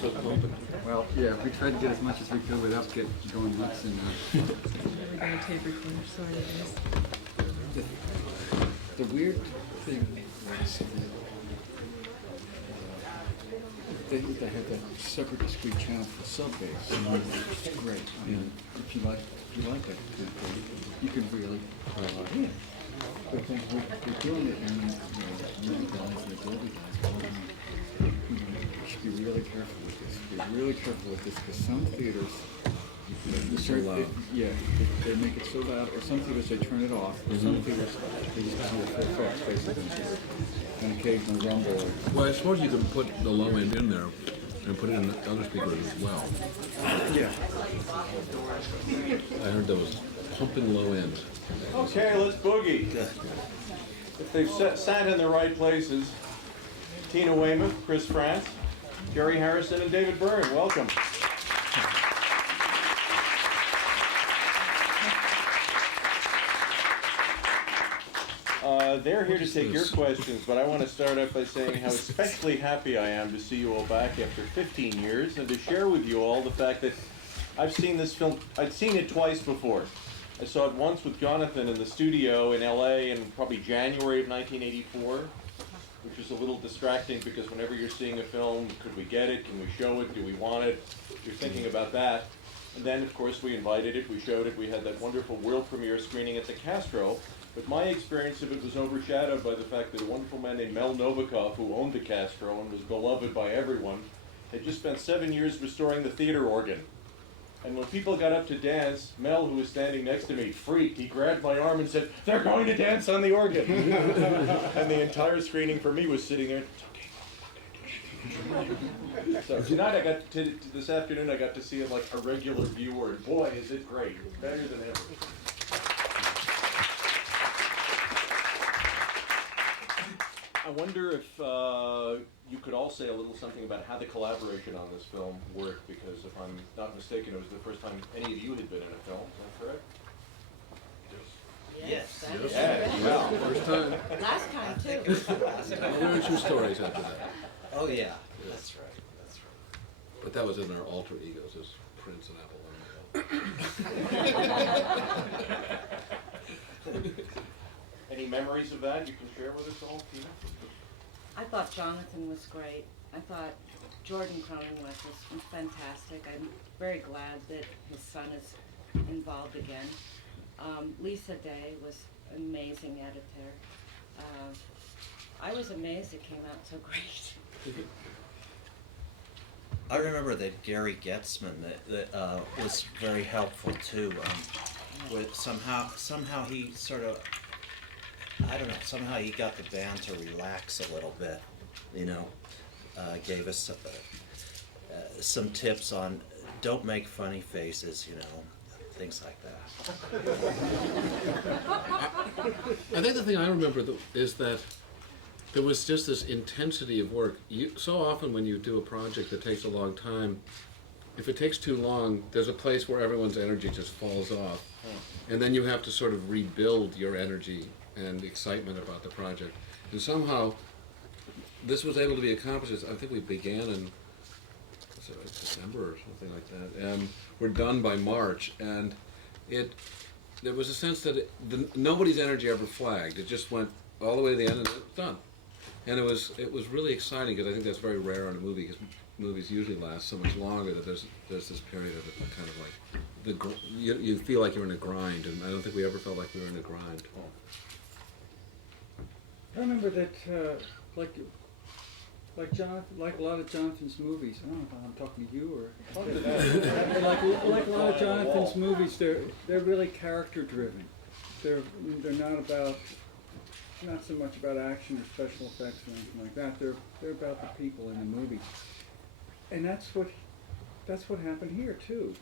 place was pumping. Well, yeah, we tried to get as much as we could without going nuts. And We're doing a tape recorder, sorry guys. the weird thing was they had that separate discrete channel for sub-bass. It's great. I mean, if you like that kind of thing, you can really. Yeah. But they're doing it, and the guys, the Dolby guys, you should be really careful with this. Be really careful with this, because some theaters, So loud. they make it so loud, or some theaters they turn it off, or some theaters they just do a full effects basically, and occasional rumble. Well, I suppose you can put the low end in there and put it in the other speakers as well. Yeah. I heard those pumping low ends. Okay, let's boogie. If they've sat in the right places, Tina Weymouth, Chris France, Jerry Harrison, and David Byrne, welcome. They're here to take your questions, but I want to start out by saying how especially happy I am to see you all back after 15 years and to share with you all the fact that I've seen this film, I'd seen it twice before. I saw it once with Jonathan in the studio in LA in probably January of 1984, which was a little distracting because whenever you're seeing a film, could we get it, can we show it, do we want it, you're thinking about that. And then, of course, we invited it, we showed it, we had that wonderful world premiere screening at the Castro. But my experience of it was overshadowed by the fact that a wonderful man named Mel Novikov, who owned the Castro and was beloved by everyone, had just spent 7 years restoring the theater organ. And when people got up to dance, Mel, who was standing next to me, freaked. He grabbed my arm and said, "They're going to dance on the organ." And the entire screening for me was sitting there, "It's okay. So tonight I got to, this afternoon I got to see it like a regular viewer, and boy, is it great. Better than ever. I wonder if you could all say a little something about how the collaboration on this film worked, because if I'm not mistaken, it was the first time any of you had been in a film. Is that correct? Yes. Yeah, well, First time. Last time too. There were two stories after that. Oh yeah, that's right. That's right. But that was in our alter egos as Prince and Apple. any memories of that you can share with us all, Tina? I thought Jonathan was great. I thought Jordan Cronenweth was fantastic. I'm very glad that his son is involved again. Lisa Day was an amazing editor. I was amazed it came out so great. I remember that Gary Getzman that was very helpful too. With somehow he sort of, I don't know, somehow he got the band to relax a little bit, you know, gave us some tips on don't make funny faces, you know, things like that. I think the thing I remember is that there was just this intensity of work. So often when you do a project that takes a long time, if it takes too long, there's a place where everyone's energy just falls off. And then you have to sort of rebuild your energy and excitement about the project. And somehow, this was able to be accomplished. I think we began in December or something like that. And we're done by March. And there was a sense that nobody's energy ever flagged. It just went all the way to the end and it's done. And it was really exciting because I think that's very rare in a movie because movies usually last so much longer that there's this period of kind of like you feel like you're in a grind, and I don't think we ever felt like we were in a grind. I remember that, like Jonathan, like a lot of Jonathan's movies. I don't know if I'm talking to you or like a lot of Jonathan's movies. They're really character driven. They're not so much about action or special effects or anything like that. They're about the people in the movie, and that's what happened here too.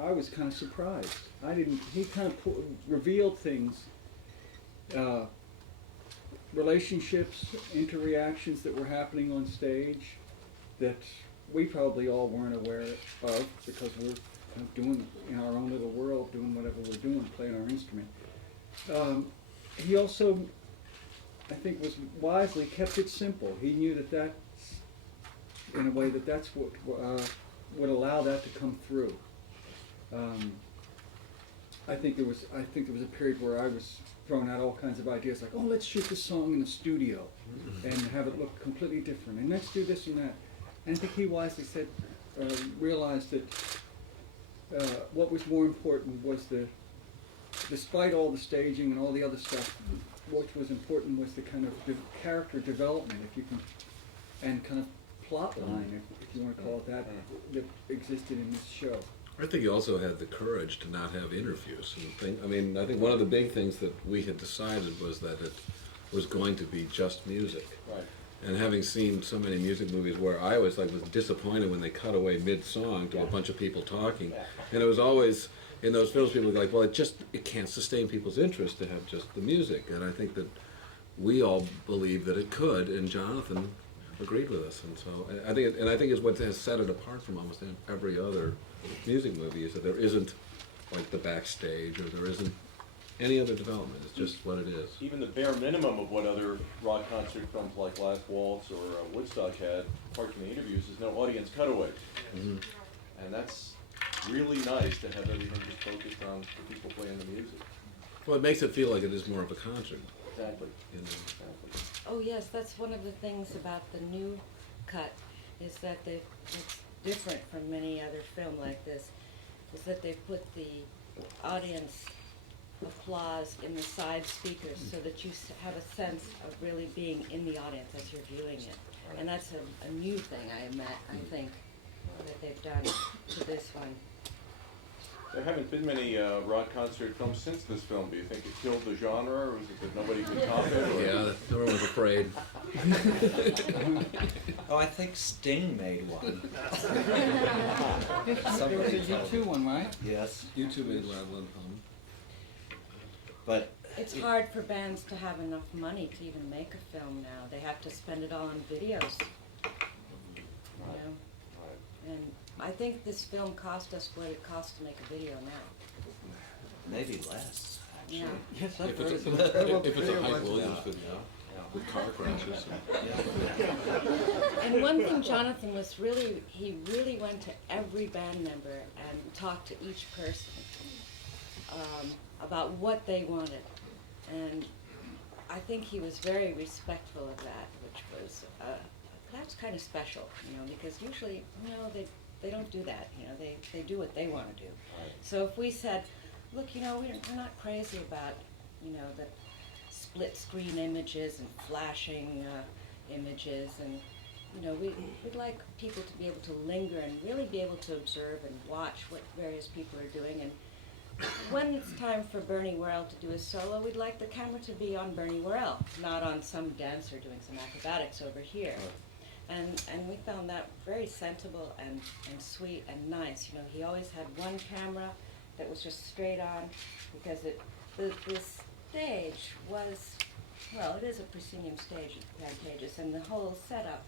I was kind of surprised. He kind of revealed things, relationships, interreactions that were happening on stage that we probably all weren't aware of because we're kind of doing in our own little world, doing whatever we're doing, playing our instrument. He also, I think was wisely kept it simple. He knew that that's, in a way, that's what would allow that to come through. I think there was a period where I was throwing out all kinds of ideas, like, oh, let's shoot this song in the studio and have it look completely different, and let's do this and that. And I think he wisely said, realized that what was more important was despite all the staging and all the other stuff, what was important was the kind of character development, if you can, and kind of plot line, if you want to call it that, that existed in this show. I think he also had the courage to not have interviews. I think one of the big things that we had decided was that it was going to be just music. Right. And having seen so many music movies where I always was disappointed when they cut away mid-song to a bunch of people talking, and it was always in those films people were like, well, it can't sustain people's interest to have just the music. And I think that we all believed that it could, and Jonathan agreed with us. And so I think it's what has set it apart from almost every other music movie is that there isn't like the backstage or there isn't any other development. It's just what it is. Even the bare minimum of what other rock concert films like Last Waltz or Woodstock had, apart from the interviews, is no audience cutaways. Mm-hmm. And that's really nice to have everything just focused on the people playing the music. Well, it makes it feel like it is more of a concert. Exactly. You know? Exactly. Oh yes, that's one of the things about the new cut, is that it's different from any other film like this, is that they put the audience applause in the side speakers so that you have a sense of really being in the audience as you're viewing it. And that's a new thing, I think, that they've done to this one. There haven't been many rock concert films since this film. Do you think it killed the genre, or was it that nobody could top it? Or? Yeah, everyone was afraid. Oh, I think Sting made one. There was a Somebody told U2 one, right? Yes, YouTube made Loud Love Hum. but It's hard for bands to have enough money to even make a film now. They have to spend it all on videos, you know? And I think this film cost us what it costs to make a video now. maybe less. Yeah. Yes, I've If heard it's of a, it. if it's a Hype Williams video with car crashes. And one thing Jonathan was he really went to every band member and talked to each person about what they wanted. And I think he was very respectful of that, which was, that's kind of special, you know, because usually, you know, they don't do that, you know, they do what they want to do. So if we said, look, you know, we're not crazy about, you know, the split screen images and flashing images, and you know, we'd like people to be able to linger and really be able to observe and watch what various people are doing. And when it's time for Bernie Worrell to do a solo, we'd like the camera to be on Bernie Worrell, not on some dancer doing some acrobatics over here. And we found that very sensible and sweet and nice. You know, he always had one camera that was just straight on, because the stage was, well, it is a proscenium stage at Pantages, and the whole setup,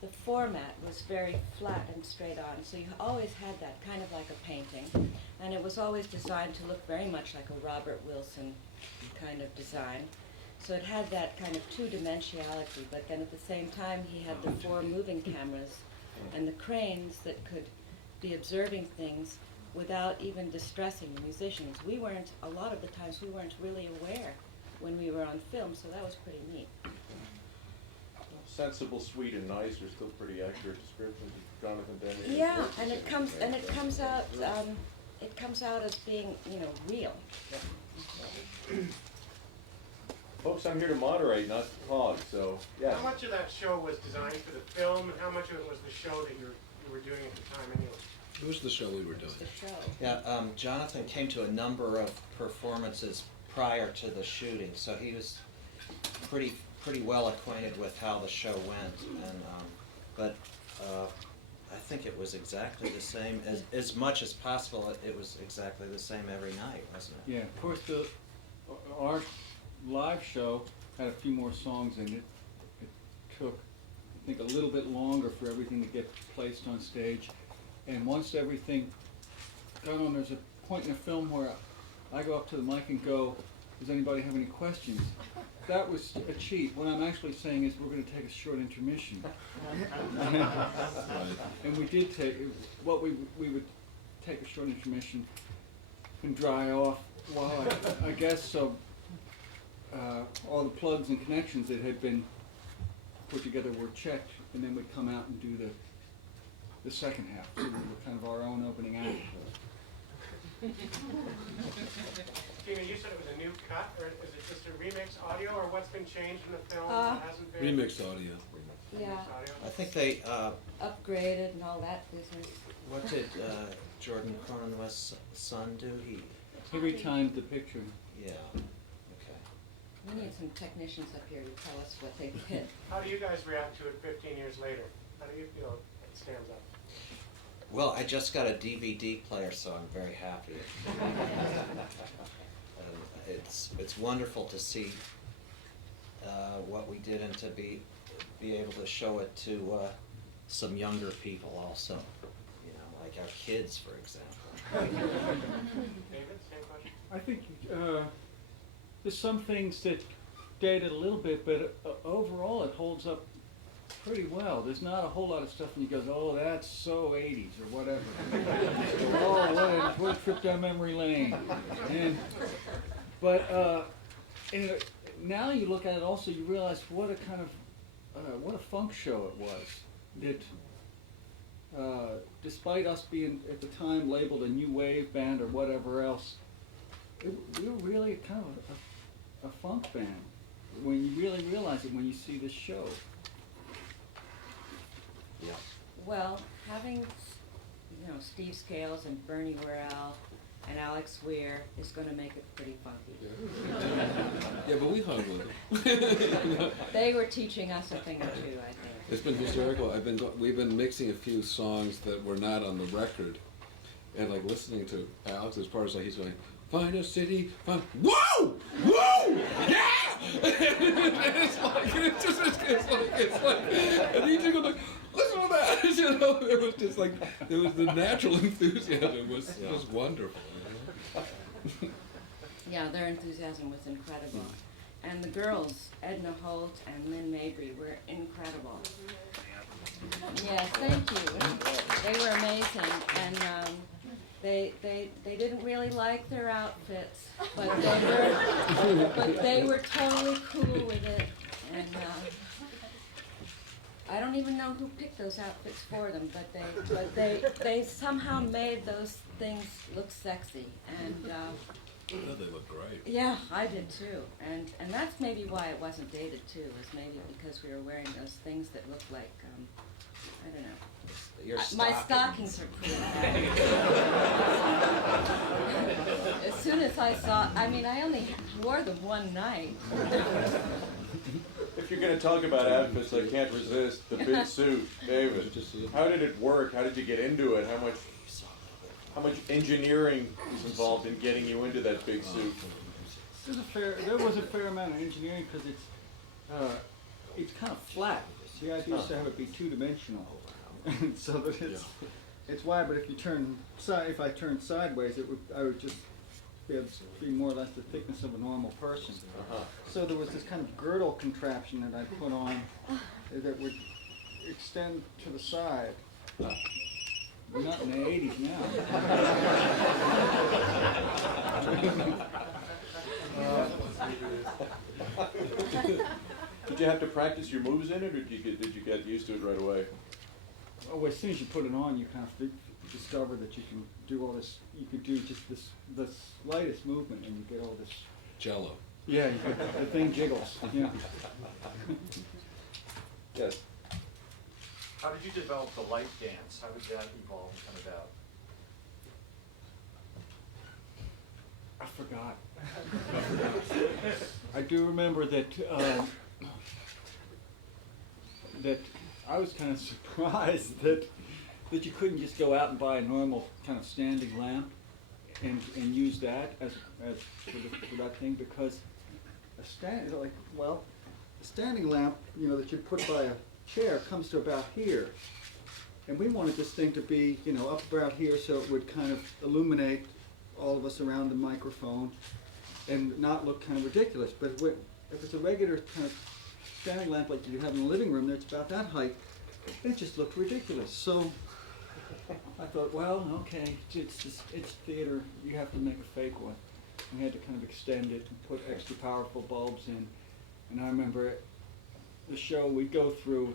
the format was very flat and straight on, so you always had that kind of like a painting, and it was always designed to look very much like a Robert Wilson kind of design. So it had that kind of two-dimensionality, but then at the same time he had the 4 moving cameras and the cranes that could be observing things without even distressing the musicians. A lot of the times we weren't really aware when we were on film, so that was pretty neat. Sensible, sweet, and nice are still pretty accurate descriptions of Jonathan Demme. Yeah, and it comes out as being, you know, real. Folks, I'm here to moderate, not to hog, so, yeah. How much of that show was designed for the film, and how much of it was the show that you were doing at the time anyway? It was the show we were doing. The show. Yeah, Jonathan came to a number of performances prior to the shooting, so he was pretty well acquainted with how the show went. And but I think it was exactly the same, as much as possible. It was exactly the same every night, wasn't it? Yeah, of course, our live show had a few more songs in it. It took, I think, a little bit longer for everything to get placed on stage. And once everything got on, there's a point in the film where I go up to the mic and go, does anybody have any questions? That was a cheat. What I'm actually saying is we're going to take a short intermission. And we did take, we would take a short intermission and dry off while I guess so all the plugs and connections that had been put together were checked, and then we'd come out and do the second half. So we were kind of our own opening act. Steven, you said it was a new cut, or is it just a remix audio, or what's been changed in the film Uh, that hasn't been? Remix audio. Yeah, Remix audio? I think they, upgraded and all that business. what did Jordan Cronenwest's son do? He, Every time the picture. yeah, okay. We need some technicians up here to tell us what they did. How do you guys react to it 15 years later? How do you feel it stands up? Well, I just got a DVD player, so I'm very happy. It's wonderful to see what we did and to be able to show it to some younger people also. You know, like our kids, for example. David, same question? I think there's some things that dated a little bit, but overall it holds up pretty well. There's not a whole lot of stuff and you go, oh, that's so 80s or whatever. Oh, what a trip down memory lane. But now you look at it also, you realize what a kind of, what a funk show it was. That despite us being at the time labeled a new wave band or whatever else, we were really kind of a funk band. When you really realize it when you see this show. Yeah. Well, having, Steve Scales and Bernie Worrell and Alex Weir is going to make it pretty funky. Yeah, but we hung with them. They were teaching us a thing or two, I think. It's been hysterical. We've been mixing a few songs that were not on the record, and like listening to Alex's parts, like he's going, "Find a city, find whoa, whoa, yeah!" It's like, and he just goes like, "Listen to that!" It was just like it was the natural enthusiasm was wonderful. Yeah, their enthusiasm was incredible. And the girls, Edna Holt and Lynn Mabry, were incredible. Yes, thank you. They were amazing. And they didn't really like their outfits, but they were totally cool with it. And I don't even know who picked those outfits for them, but they somehow made those things look sexy. And Oh, they look great. yeah, I did too. And that's maybe why it wasn't dated too, was maybe because we were wearing those things that looked like, I don't know. Your My stockings are pretty bad. As soon as I saw, I only wore them one night. If you're going to talk about outfits, I can't resist the big suit, David. How did it work? How did you get into it? How much engineering is involved in getting you into that big suit? There was a fair amount of engineering because it's kind of flat. The idea is to have it be two-dimensional, so that it's wide. But if you if I turned sideways, I would just be more or less the thickness of a normal person. So there was this kind of girdle contraption that I put on that would extend to the side. We're not in the 80s now. Did you have to practice your moves in it, or did you get used to it right away? Oh, as soon as you put it on, you kind of discover that you can do all this. You could do just the slightest movement, and you get all this. Jello. Yeah, the thing jiggles. Yeah. Yes. How did you develop the light dance? How did that evolve and come about? I forgot. I do remember that that I was kind of surprised that you couldn't just go out and buy a normal kind of standing lamp and use that as for that thing, because a standing lamp, that you put by a chair comes to about here, and we wanted this thing to be up about here so it would kind of illuminate all of us around the microphone, and not look kind of ridiculous. But if it's a regular kind of standing lamp like you have in the living room, that's about that height, it just looked ridiculous. So I thought, well, okay, it's theater. You have to make a fake one. We had to kind of extend it and put extra powerful bulbs in. And I remember the show we'd go through,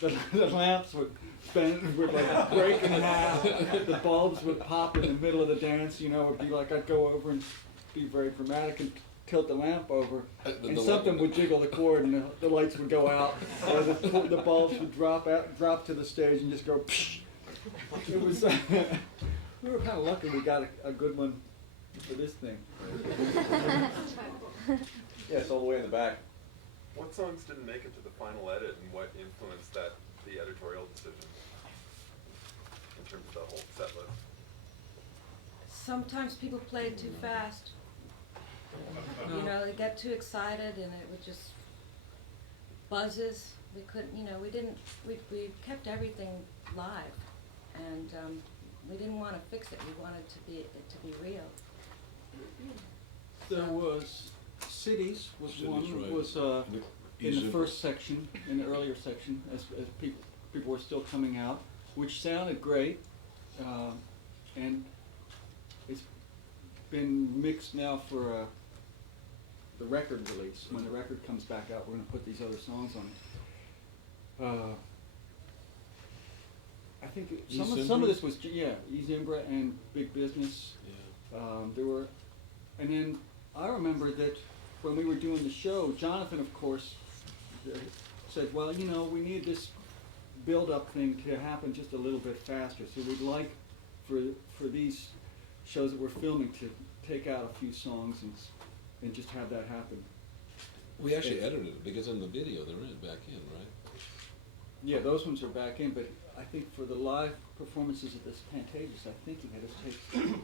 the lamps would bend, would like break in half. The bulbs would pop in the middle of the dance. You know, it'd be like I'd go over and be very dramatic and tilt the lamp over, and something would jiggle the cord, and the lights would go out, or the bulbs would drop to the stage and just go. Psh. It was. We were kind of lucky we got a good one for this thing. Yes, all the way in the back. What songs didn't make it to the final edit, and what influenced the editorial decision in terms of the whole set list? Sometimes people play it too fast. You know, they get too excited and it would just buzzes. We couldn't, you know, we kept everything live, and we didn't want to fix it. We wanted it to be real. There was Cities was Cities, one right. was in the first section, in the earlier section, as people were still coming out, which sounded great, and it's been mixed now for the record release. When the record comes back out, we're going to put these other songs on it. I think some of this was Zimbra and Big Business. Yeah. There were, and then I remember that when we were doing the show, Jonathan, of course, said, well, you know, we need this build-up thing to happen just a little bit faster. So we'd like for these shows that we're filming to take out a few songs and just have that happen. We actually edited it because in the video they're in back in, right? Yeah, those ones are back in, but I think for the live performances of this Pantages, I think he had us take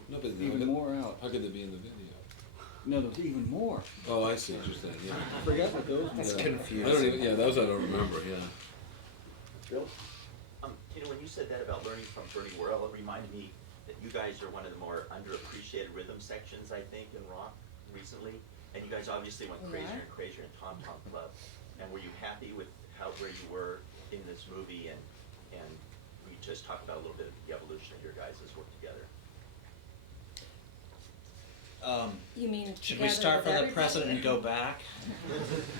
No, but even more out. How could they be in the video? No, there was even more. Oh, I see what you're saying. Yeah. I forget what those It's were. confusing. I don't even. Yeah, those I don't remember. Yeah. Bill? You know, when you said that about learning from Bernie Worrell, it reminded me that you guys are one of the more underappreciated rhythm sections, I think, in rock recently. And you guys obviously went crazier and crazier in Tom Tom Club. And were you happy with where you were in this movie? And we just talked about a little bit of the evolution of your guys' work together. You mean Should we together start with from the everybody? president and go back?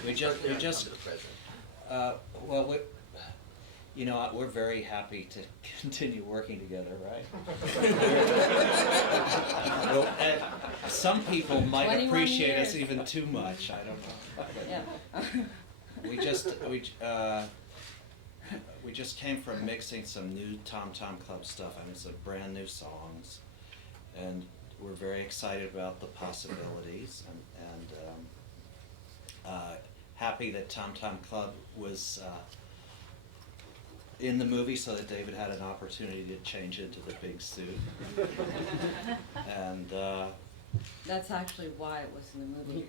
we just, To the president. well, you know, we're very happy to continue working together, right? And some people might 21 appreciate us years. even too much. I don't know. Yeah. We just came from mixing some new Tom Tom Club stuff. I mean, some brand new songs, and we're very excited about the possibilities, and happy that Tom Tom Club was in the movie, so that David had an opportunity to change into the big suit. And That's actually why it was in the movie.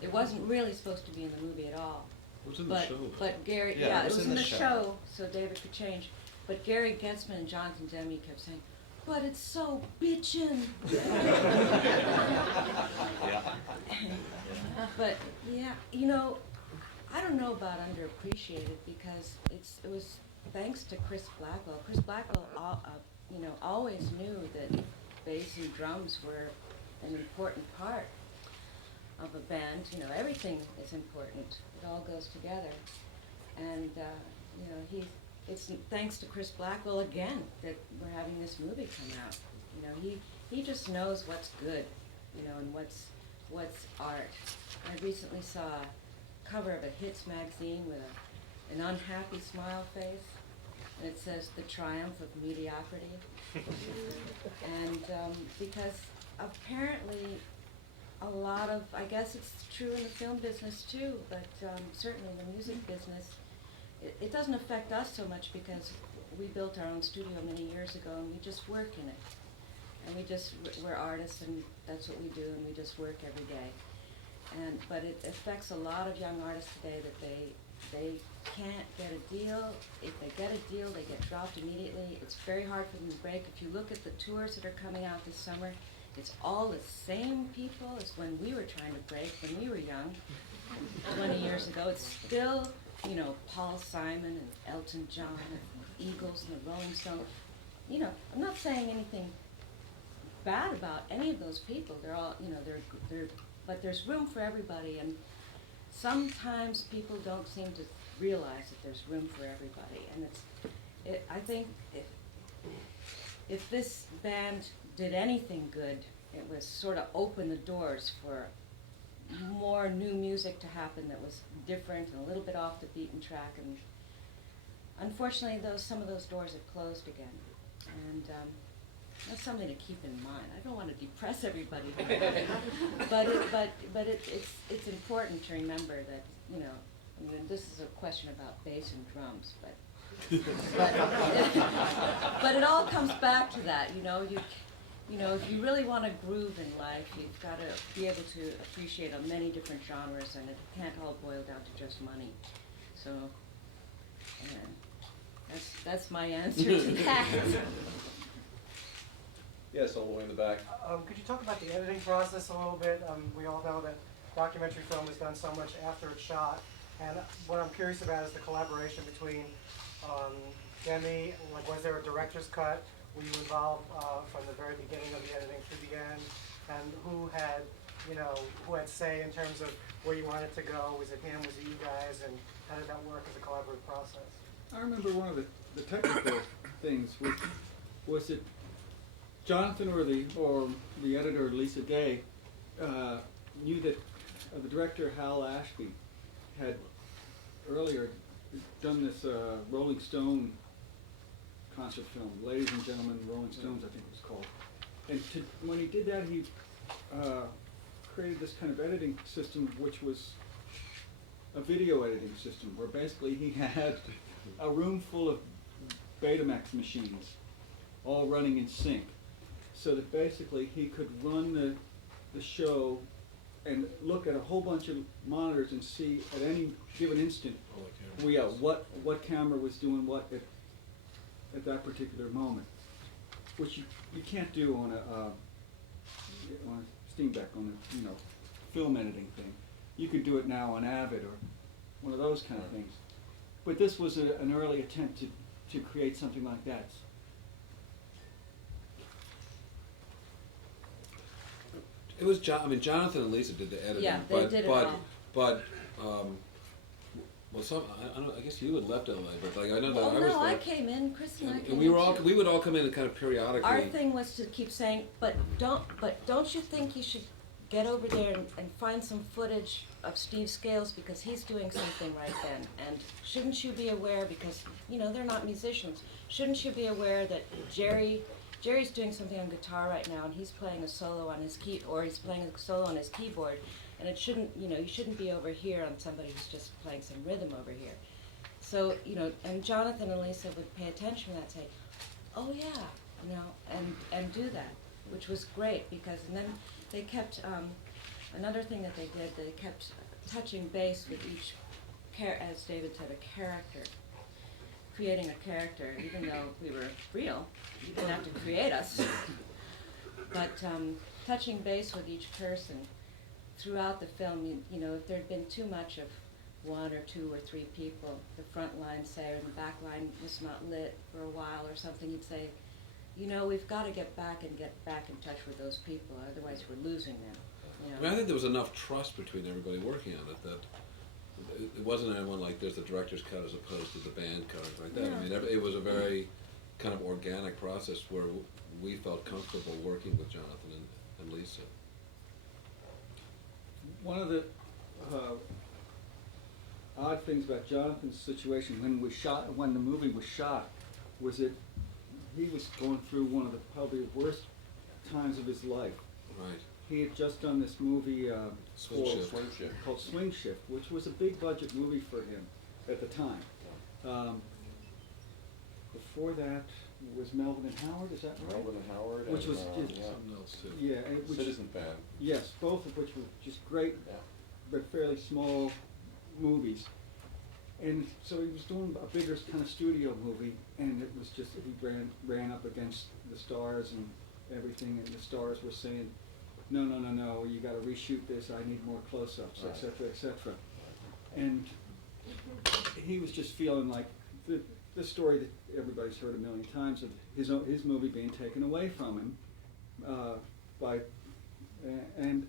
It wasn't really supposed to be in the movie at all. It was in the But, show. but Gary, Yeah, yeah, it was in the show, so David could change. But Gary Getzman and Jonathan Demme kept saying, but it's so bitchin'. yeah. But yeah, you know, I don't know about underappreciated because it was thanks to Chris Blackwell. Chris Blackwell, always knew that bass and drums were an important part of a band. You know, everything is important. It all goes together. And it's thanks to Chris Blackwell again that we're having this movie come out. You know, he just knows what's good, you know, and what's art. I recently saw a cover of a Hits magazine with an unhappy smile face, and it says "The Triumph of Mediocrity." And because apparently a lot of, I guess it's true in the film business too, but certainly in the music business, it doesn't affect us so much because we built our own studio many years ago and we just work in it. And we're artists and that's what we do, and we just work every day. But it affects a lot of young artists today that they can't get a deal. If they get a deal, they get dropped immediately. It's very hard for them to break. If you look at the tours that are coming out this summer, it's all the same people as when we were trying to break, when we were young, 20 years ago. It's still, you know, Paul Simon and Elton John and the Eagles and the Rolling Stones. You know, I'm not saying anything bad about any of those people. They're all, you know, they're, but there's room for everybody, and sometimes people don't seem to realize that there's room for everybody. And I think if this band did anything good, it was sort of open the doors for more new music to happen that was different and a little bit off the beaten track. And unfortunately, some of those doors have closed again. And that's something to keep in mind. I don't want to depress everybody, but it's important to remember that, you know, I mean, this is a question about bass and drums, but it all comes back to that. You know, if you really want to groove in life, you've got to be able to appreciate many different genres, and it can't all boil down to just money. So, that's my answer to that. Yes, all the way in the back. Could you talk about the editing process a little bit? We all know that documentary film is done so much after it's shot, and what I'm curious about is the collaboration between Demi. Like, was there a director's cut? Were you involved from the very beginning of the editing to the end? And who had say in terms of where you wanted to go? Was it him? Was it you guys? And how did that work as a collaborative process? I remember one of the technical things was it Jonathan or the editor Lisa Day knew that the director Hal Ashby had earlier done this Rolling Stone concert film, Ladies and Gentlemen, Rolling Stones, I think it was called. And when he did that, he created this kind of editing system, which was a video editing system, where basically he had a room full of Betamax machines, all running in sync, so that basically he could run the show and look at a whole bunch of monitors and see at any given instant what camera was doing what at that particular moment, which you can't do on a Steam Deck, on a film editing thing. You could do it now on Avid or one of those kind of things. But this was an early attempt to create something like that. It was Jonathan and Lisa did the editing. Yeah, they did it all. But I guess you had left LA, but like I know that I was. I came in. Chris and I came and in. we would all come in and kind of periodically. Our thing was to keep saying, but don't you think you should get over there and find some footage of Steve Scales, because he's doing something right then, and shouldn't you be aware, because they're not musicians, shouldn't you be aware that Jerry's doing something on guitar right now, and he's playing a solo on his he's playing a solo on his keyboard, and it shouldn't, you shouldn't be over here on somebody who's just playing some rhythm over here. So, and Jonathan and Lisa would pay attention to that and say, oh yeah, and do that, which was great, because, and then they kept, another thing that they did, they kept touching base with each, as David said, a character. Creating a character, even though we were real, you didn't have to create us. But touching base with each person throughout the film, if there'd been too much of one or two or three people, the front line, say, or the back line was not lit for a while or something, you'd say, we've got to get back in touch with those people, otherwise we're losing them. I mean, I think there was enough trust between everybody working on it that it wasn't anyone like there's the director's cut as opposed to the band cut or like that. Yeah. I mean, it was a very kind of organic process where we felt comfortable working with Jonathan and Lisa. One of the odd things about Jonathan's situation when the movie was shot, was that he was going through one of the probably worst times of his life. Right. He had just done this movie Swing Shift. called Swing Shift, which was a big budget movie for him at the time. Before that was Melvin and Howard, is that right? Melvin and Howard. Which was Something else too. yeah, Citizen Band. Yes, both of which were just great, but fairly small movies. And so he was doing a bigger kind of studio movie, and it was just he ran up against the stars, everything, and the stars were saying, no, no, no, no, you got to reshoot this. I need more close-ups, Right. etc., etc. And he was just feeling like the story that everybody's heard a million times of his movie being taken away from him and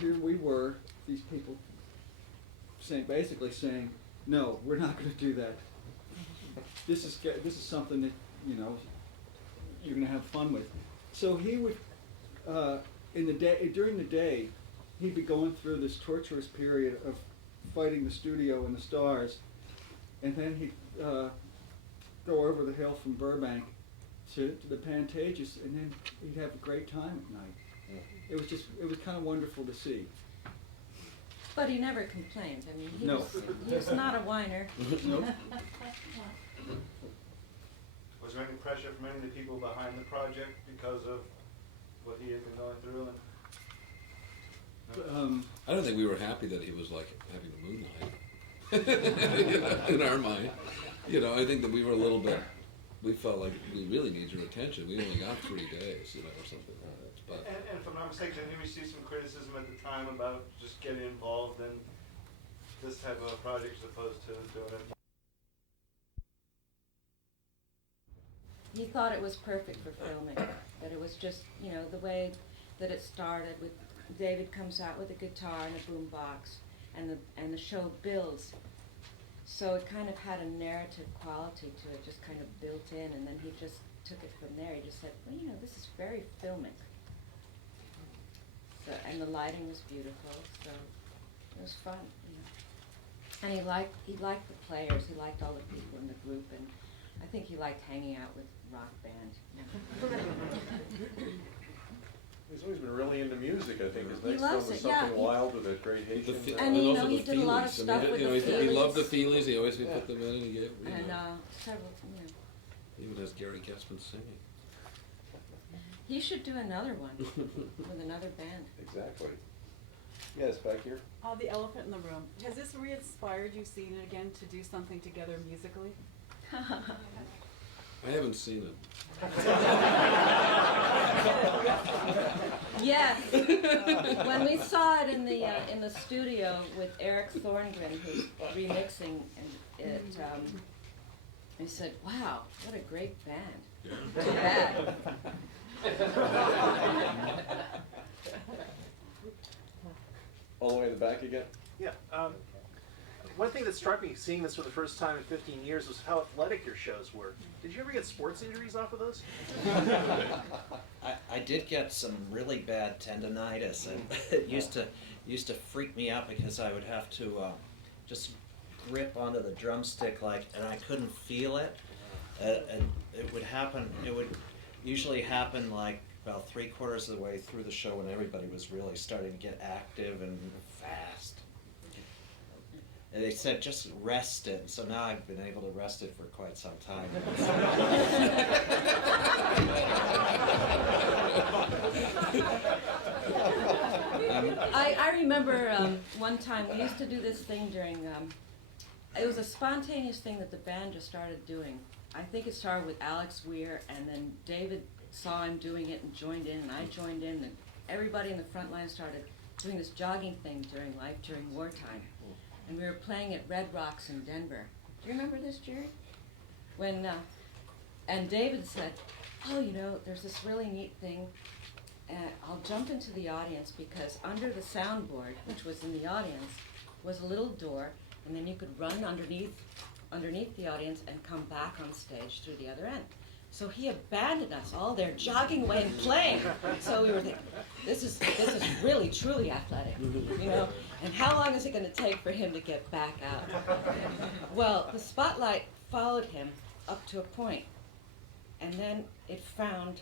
here we were, these people basically saying, no, we're not going to do that. This is something that you're going to have fun with. So he would, during the day, he'd be going through this torturous period of fighting the studio and the stars, and then he'd go over the hill from Burbank to the Pantages, and then he'd have a great time at night. It was kind of wonderful to see. But he never complained. I mean, he No. was not a whiner. Nope. Was there any pressure from any of the people behind the project because of what he had been going through? I don't think we were happy that he was like having a moonlight in our mind. I think that we were a little bit. We felt like we really need your attention. We only got 3 days, or something like that. But And if I'm not mistaken, I did receive some criticism at the time about just getting involved in this type of a project as opposed to doing it. He thought it was perfect for filming. That it was just, the way that it started with David comes out with a guitar and a boombox, and the show builds. So it kind of had a narrative quality to it, just kind of built in, and then he just took it from there. He just said, well, this is very filmic. So, and the lighting was beautiful, so it was fun. And he liked the players. He liked all the people in the group, and I think he liked hanging out with rock band. He's always been really into music. I think his He next film loves was it, yeah. Something Wild with a great Haitian. And, also he the did a lot of Feelies. stuff with the he loved the Feelies. Feelies. He always put them in, and he gave. And several, He even has Gary Getzman singing. He should do another one with another band. Exactly. Yes, back here. The Elephant in the Room. Has this re-inspired you seeing it again to do something together musically? I haven't seen it. Yes. When we saw it in the studio with Eric Thorngren, who's remixing it, we said, "Wow, what a great band! Too bad." All the way in the back again. Yeah. One thing that struck me seeing this for the first time in 15 years was how athletic your shows were. Did you ever get sports injuries off of those? I did get some really bad tendonitis, and it used to freak me out because I would have to just grip onto the drumstick and I couldn't feel it. And it would happen. It would usually happen about 3/4 of the way through the show when everybody was really starting to get active and fast. And they said, just rest it. So now I've been able to rest it for quite some time. I remember one time we used to do this thing during, it was a spontaneous thing that the band just started doing. I think it started with Alex Weir, and then David saw him doing it and joined in, and I joined in, and everybody in the front line started doing this jogging thing during wartime. And we were playing at Red Rocks in Denver. Do you remember this, Jerry? When, and David said, oh, there's this really neat thing, and I'll jump into the audience because under the soundboard, which was in the audience, was a little door, and then you could run underneath the audience and come back on stage through the other end. So he abandoned us all there, jogging away and playing. So we were thinking, this is really, truly athletic, And how long is it going to take for him to get back out? Well, the spotlight followed him up to a point, and then it found,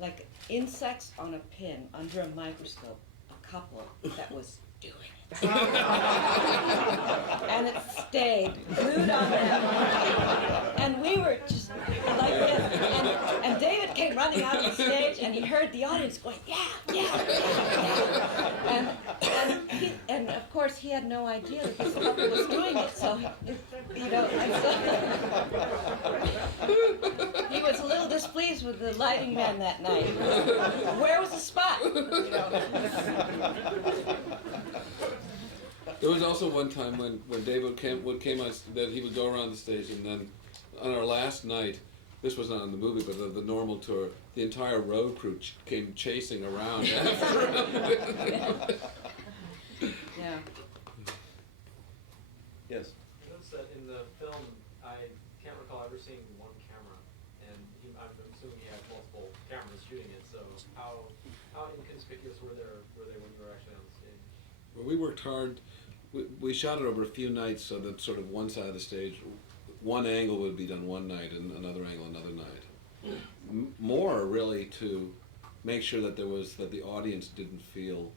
like insects on a pin under a microscope, a couple that was doing it. And it stayed glued on them. And we were just like this. And David came running out on the stage, and he heard the audience going, yeah, yeah, yeah. And of course, he had no idea that this couple was doing it. So You know, he was a little displeased with the lighting man that night. Where was the spot? You know. There was also one time when David came on, that he would go around the stage, and then on our last night, this was not in the movie, but the normal tour, the entire road crew came chasing around after him. Yeah. Yes. I noticed that in the film, I can't recall ever seeing one camera, and I'm assuming he had multiple cameras shooting it. So how inconspicuous were they when you were actually on the stage? Well, we worked hard. We shot it over a few nights, so that sort of one side of the stage, one angle would be done one night, and another angle another night. More really to make sure that that the audience didn't feel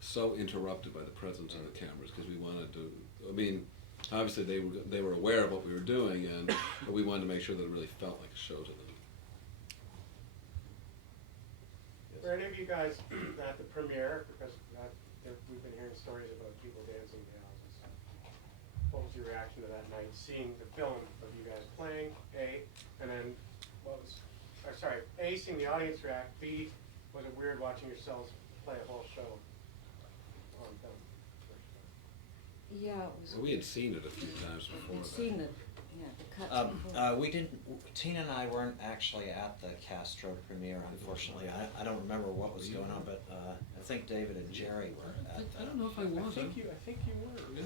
so interrupted by the presence of the cameras, because we wanted to. I mean, obviously they were aware of what we were doing, but we wanted to make sure that it really felt like a show to them. Were any of you guys at the premiere? Because we've been hearing stories about people dancing gals and stuff. What was your reaction to that night, seeing the film of you guys playing, A, and then A, seeing the audience react, B, was it weird watching yourselves play a whole show on film? Yeah, it was. Well, we had seen it a few times before. We'd that. seen the cuts before. We didn't. Tina and I weren't actually at the Castro premiere, unfortunately. I don't remember what was going on, but I think David and Jerry were at. I don't know if I was. I think you were. Yeah.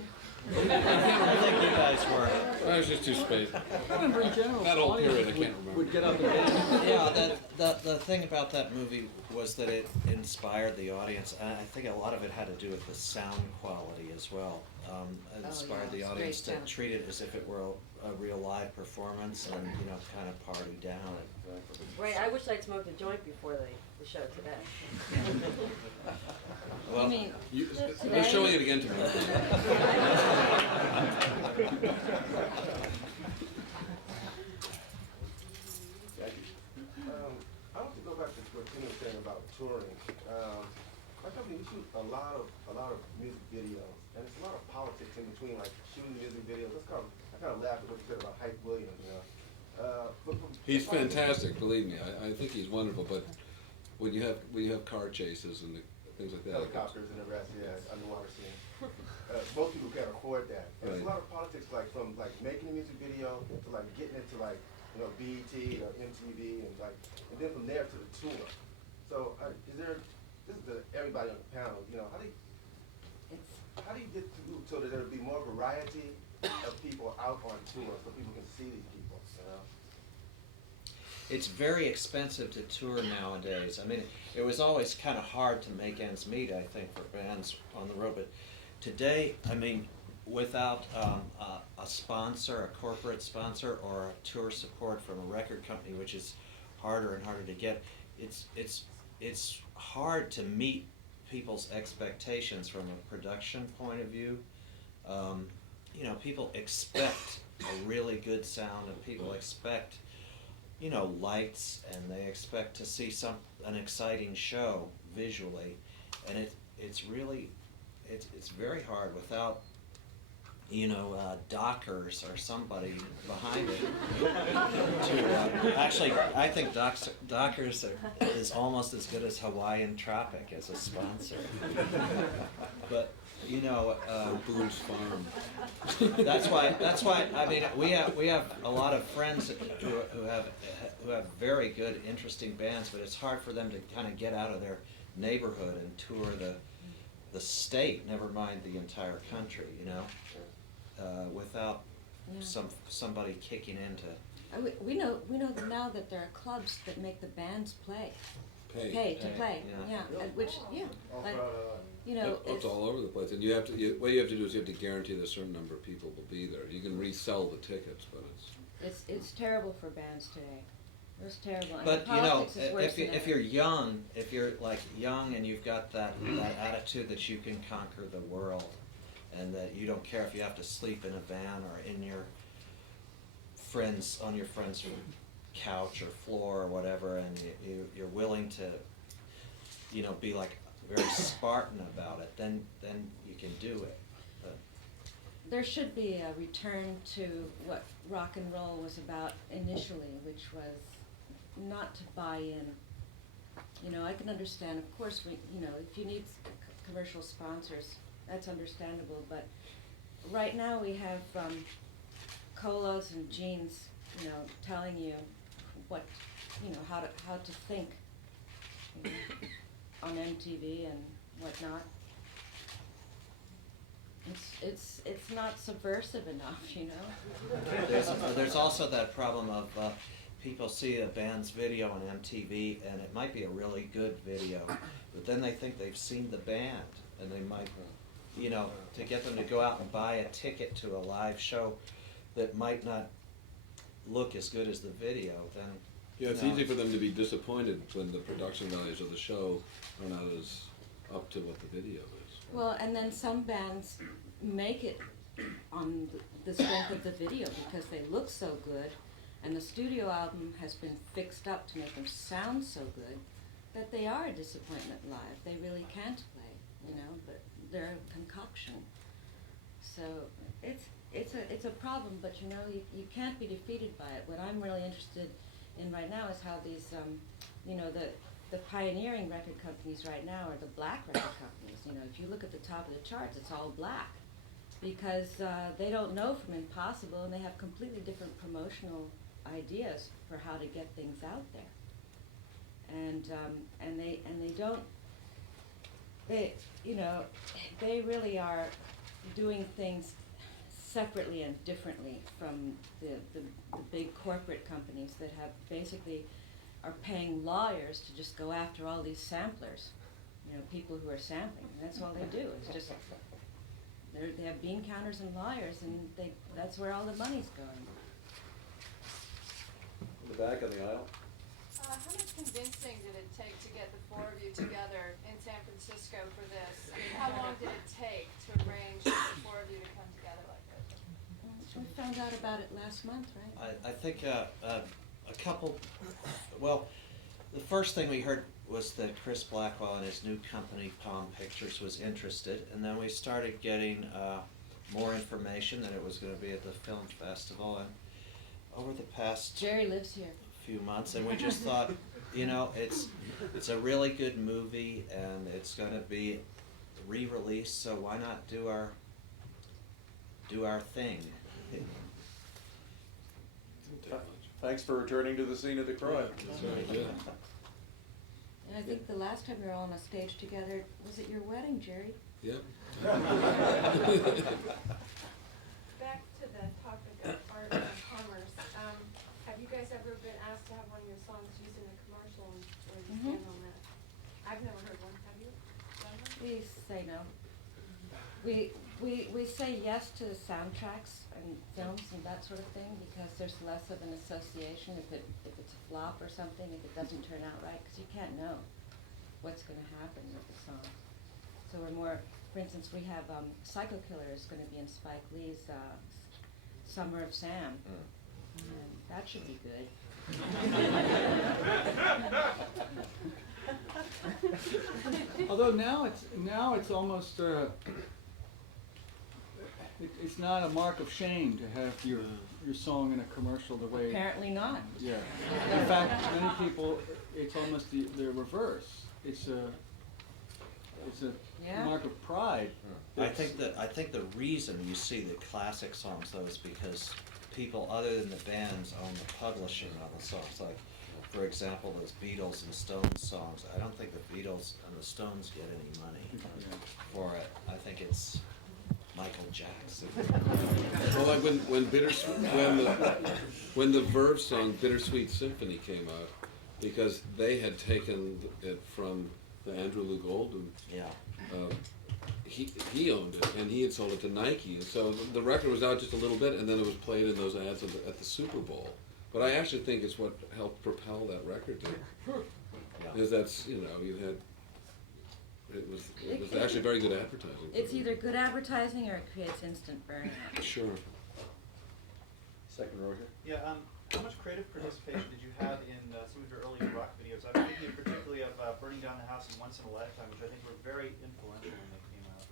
I think you guys were. I was just too spaced. I remember in general, That old audience period, I can't remember. would get up and dance. Yeah, the thing about that movie was that it inspired the audience. And I think a lot of it had to do with the sound quality as well. It inspired the it's audience great to sound. treat it as if it were a real live performance and, kind of party down. Right, I wish I'd smoked a joint before the show today. Well, I mean, They're showing it again tomorrow. I want to go back to what Tim was saying about touring. My company, we shoot a lot of music videos, and it's a lot of politics in between, like shooting music videos. I kind of laughed at what you said about Hype Williams, He's fantastic, believe me. I think he's wonderful. But when you have car chases and things like that, helicopters and the rest, yeah, underwater scene. Most people can't afford that. And There's a lot of politics, like from like making a music video to like getting it to like BET or MTV and then from there to the tour. So this is to everybody on the panel. How do you get to so that there will be more variety of people out on tour so people can see these people? It's very expensive to tour nowadays. I mean, it was always kind of hard to make ends meet, I think, for bands on the road. But today, I mean, without a sponsor, a corporate sponsor, or a tour support from a record company, which is harder and harder to get, it's hard to meet people's expectations from a production point of view. People expect a really good sound, and people expect lights, and they expect to see an exciting show visually, and it's very hard without Dockers or somebody behind it. Actually, I think Dockers is almost as good as Hawaiian Tropic as a sponsor. But Boone's Farm. That's why. I mean, we have a lot of friends who have very good, interesting bands, but it's hard for them to kind of get out of their neighborhood and tour the state. Never mind the entire country. Without somebody kicking into. We know now that there are clubs that make the bands play. Pay to play. Yeah. Which it's all over the place, and what you have to do is you have to guarantee that a certain number of people will be there. You can resell the tickets, but it's terrible for bands today. It's terrible. And But politics is worse than if ever. you're young, young and you've got that attitude that you can conquer the world, and that you don't care if you have to sleep in a van or in your friend's couch or floor or whatever, and you're willing to be like very Spartan about it, then you can do it. But there should be a return to what rock and roll was about initially, which was not to buy in. You know, I can understand, of course, you know, if you need commercial sponsors, that's understandable, but right now we have colas and jeans, you know, telling you what, you know, how to think, you know, on MTV and whatnot. It's not subversive enough, you know. There's also that problem of people see a band's video on MTV and it might be a really good video, but then they think they've seen the band and they might, you know, to get them to go out and buy a ticket to a live show that might not look as good as the video, then... Yeah, it's you know, easy for them to be disappointed when the production values of the show are not as up to what the video is. Well, and then some bands make it on the strength of the video because they look so good, and the studio album has been fixed up to make them sound so good that they are a disappointment live. They really can't play, you know, but they're a concoction. So it's a problem, but you know, you can't be defeated by it. What I'm really interested in right now is how these, you know, the pioneering record companies right now are the black record companies. You know, if you look at the top of the charts, it's all black because they don't know from Impossible, and they have completely different promotional ideas for how to get things out there. And they don't, you know, they really are doing things separately and differently from the big corporate companies that have basically are paying lawyers to just go after all these samplers, you know, people who are sampling. And that's all they do. It's just they have bean counters and lawyers, and that's where all the money's going. In the back of the aisle. How much convincing did it take to get the four of you together in San Francisco for this? I mean, how long did it take to arrange for the four of you to come together like this? We found out about it last month, right? I think a couple, well, the first thing we heard was that Chris Blackwell and his new company, Palm Pictures, was interested, and then we started getting more information that it was going to be at the film festival, and over the past Jerry lives here. Few months, and we just thought, you know, it's a really good movie, and it's going to be re-released, so why not do our thing? Thanks for returning to the scene of the crime. That's very good. And I think the last time we were all on a stage together was at your wedding, Jerry. Yep. Back to the topic of art and commerce. Have you guys ever been asked to have one of your songs used in a commercial, and where do you stand on that? I've never heard one. Have you done one? We say no. We say yes to soundtracks and films and that sort of thing because there's less of an association if it's a flop or something, if it doesn't turn out right, because you can't know what's going to happen with the song. So we're more, for instance, we have Psycho Killer is going to be in Spike Lee's Summer of Sam. And that should be good. Although now it's almost it's not a mark of shame to have your song in a commercial the way. Apparently not. Yeah. In fact, many people, it's almost the reverse. It's a mark of pride. I think the reason you see the classic songs though is because people other than the bands own the publishing on the songs. Like, for example, those Beatles and Stones songs. I don't think the Beatles and the Stones get any money for it. I think it's Michael Jackson. Well, like when the Verve song "Bittersweet Symphony" came out, because they had taken it from the Andrew Loog Oldham. Yeah. He owned it, and he had sold it to Nike, and so the record was out just a little bit, and then it was played in those ads at the Super Bowl. But I actually think it's what helped propel that record to, because that's, you know, you had, it was actually very good advertising. It's either good advertising or it creates instant burnout. Sure. Second row here. Yeah, how much creative participation did you have in some of your early rock videos? I'm thinking particularly of Burning Down the House and Once in a Lifetime, which I think were very influential when they came out.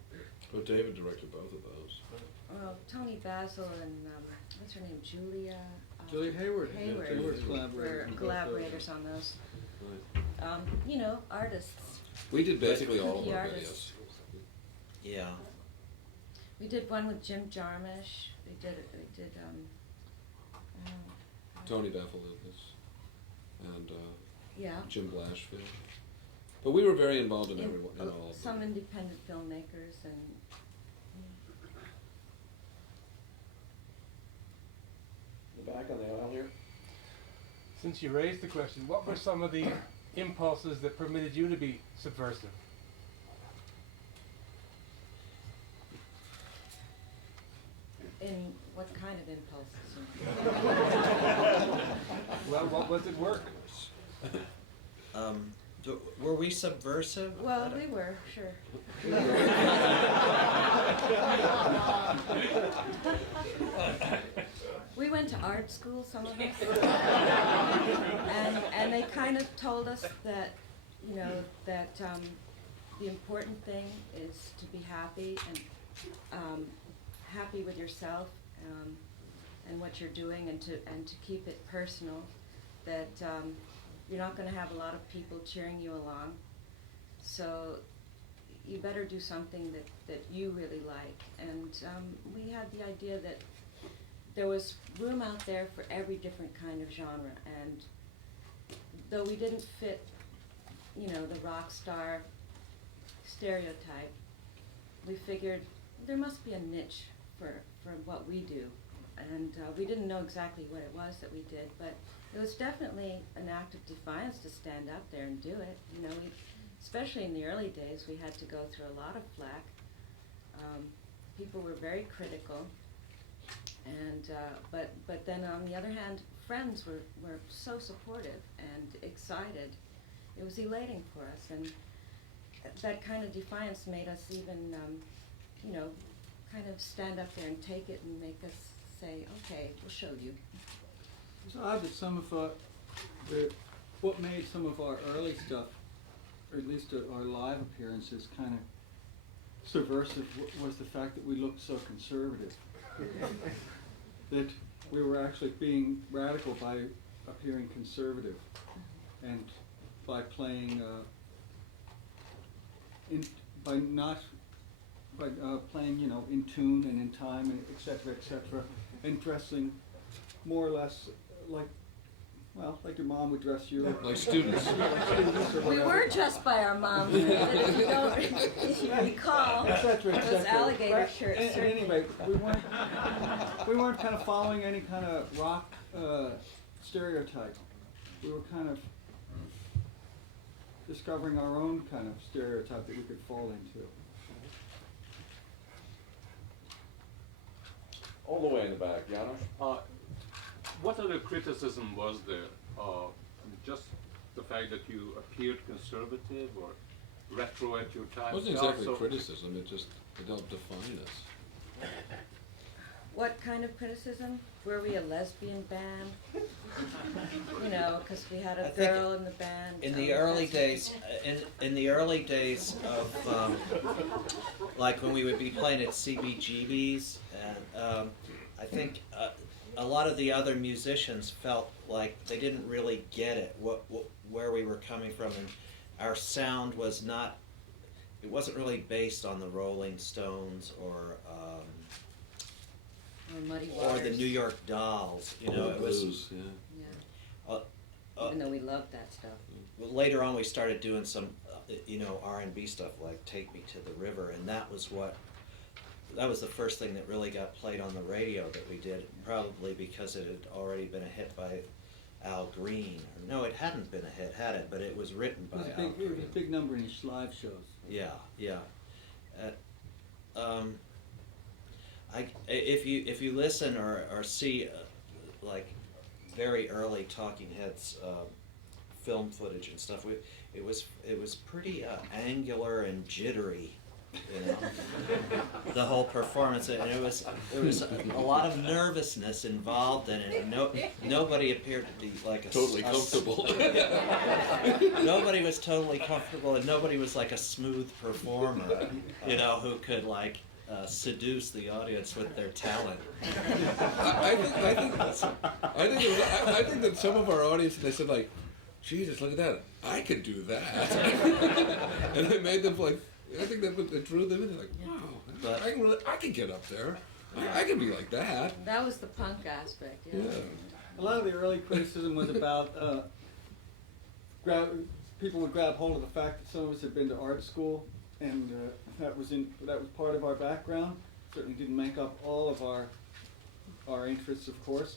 But David directed both of those. Well, Tony Basil and what's her name, Julia. Julia Hayward. Hayward. Hayward's were collaborators on both collaborators those. on those. Right. You know, artists. We did basically all of Cookie our artists. videos. Yeah. We did one with Jim Jarmusch. We did Tony Baffalidis and yeah. Jim Blashfield. But we were very involved in every in all of them. Some independent filmmakers and The back on the aisle here. Since you raised the question, what were some of the impulses that permitted you to be subversive? in what kind of impulses? Well, what was at work? Were we subversive? Well, we were, sure. We went to art school, some of us, and they kind of told us that, you know, that the important thing is to be happy and happy with yourself and what you're doing, and to keep it personal. That you're not going to have a lot of people cheering you along, so you better do something that you really like. And we had the idea that there was room out there for every different kind of genre, and though we didn't fit, you know, the rock star stereotype, we figured there must be a niche for what we do. And we didn't know exactly what it was that we did, but it was definitely an act of defiance to stand up there and do it. You know, especially in the early days, we had to go through a lot of flack. People were very critical, and but then on the other hand, friends were so supportive and excited. It was elating for us, and that kind of defiance made us even, you know, kind of stand up there and take it and make us say, okay, we'll show you. It's odd that some of what made some of our early stuff, or at least our live appearances, kind of subversive, was the fact that we looked so conservative. That we were actually being radical by appearing conservative, and by playing, playing, you know, in tune and in time, and et cetera, and dressing more or less like, well, like your mom would dress you. Like students. We were dressed by our moms, if you recall, Et cetera, et those cetera. alligator Right. shirts. At any rate, we weren't kind of following any kind of rock stereotype. We were kind of discovering our own kind of stereotype that we could fall into. All the way in the back, Janos. What other criticism was there? Just the fact that you appeared conservative or retro at your time? It wasn't exactly criticism, it helped define us. What kind of criticism? Were we a lesbian band? You know, because we had I a think girl in the band. In the early days, in the early days of, like when we would be playing at CBGB's, and I think a lot of the other musicians felt like they didn't really get it, where we were coming from, and our sound was not, it wasn't really based on the Rolling Stones or Muddy or the Waters. New York Dolls. You know, it was. Blues, yeah. Even though we loved that stuff. Later on, we started doing some, you know, R&B stuff like "Take Me to the River," and that was the first thing that really got played on the radio that we did. Probably because it had already been a hit by Al Green. No, it hadn't been a hit, had it? But it was written by Al Green. It was a big number in his live shows. Yeah, yeah. If you listen or see like very early Talking Heads film footage and stuff, it was pretty angular and jittery you know, the whole performance, and it was a lot of nervousness involved in it. Nobody appeared to be like Totally comfortable. Nobody was totally comfortable, and nobody was like a smooth performer, you know, who could like seduce the audience with their talent. I think that some of our audience, they said like, Jesus, look at that, I could do that. And it made them like, I think that drew them in, like, wow, I can get up there. I can be like that. That was the punk aspect, yeah. A lot of the early criticism was about people would grab hold of the fact that some of us had been to art school, and that was part of our background. Certainly didn't make up all of our interests, of course,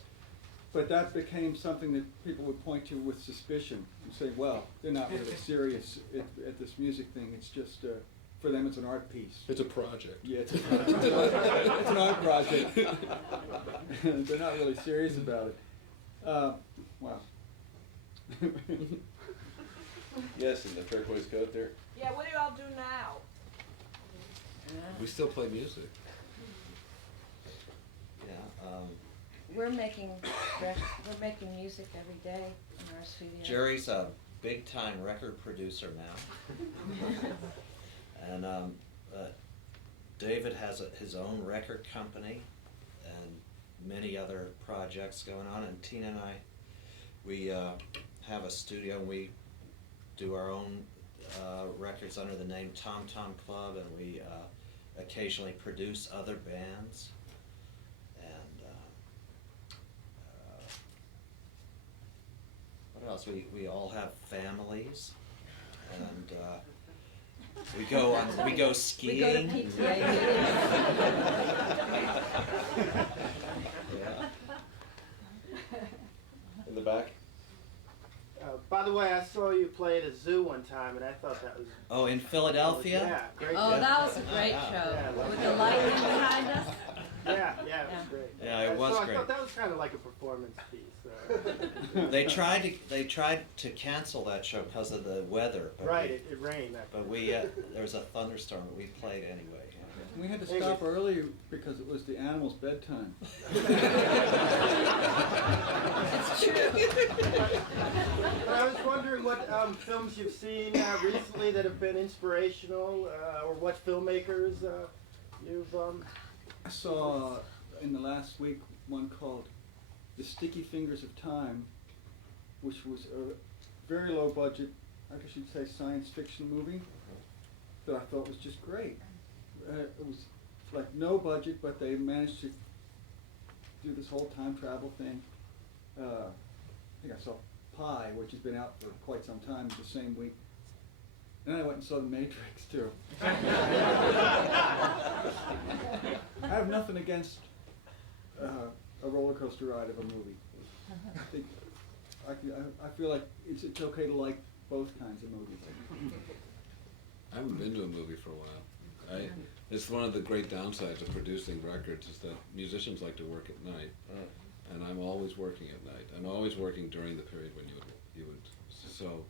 but that became something that people would point to with suspicion and say, well, they're not really serious at this music thing. It's just for them, it's an art piece. It's a project. Yeah, it's a project. It's an art project. They're not really serious about it. Wow. Yes, in the turquoise coat there. Yeah, what do y'all do now? We still play music. Yeah. We're making music every day in our studio. Jerry's a big-time record producer now. And David has his own record company and many other projects going on. And Tina and I, we have a studio, and we do our own records under the name Tom Tom Club, and we occasionally produce other bands. And what else? We all have families, and we go skiing. We go to PTA Yeah. In the back. By the way, I saw you play at a zoo one time, and I thought that was... Oh, in Philadelphia? Yeah, great. Oh, that was a great show. With the lightning behind us. Yeah, it was great. Yeah, it was I great. thought that was kind of like a performance piece. They tried to cancel that show because of the weather. But Right, it rained. But there was a thunderstorm, but we played anyway. We had to stop early because it was the animals' bedtime. It's true. But I was wondering what films you've seen recently that have been inspirational, or what filmmakers you've... I saw in the last week one called The Sticky Fingers of Time, which was a very low budget, I guess you'd say science fiction movie, that I thought was just great. It was like no budget, but they managed to do this whole time travel thing. I think I saw Pi, which has been out for quite some time, the same week. And I went and saw The Matrix, too. I have nothing against a roller coaster ride of a movie. I feel like it's okay to like both kinds of movies. I haven't been to a movie for a while. It's one of the great downsides of producing records is that musicians like to work at night, and I'm always working at night. I'm always working during the period when you would. So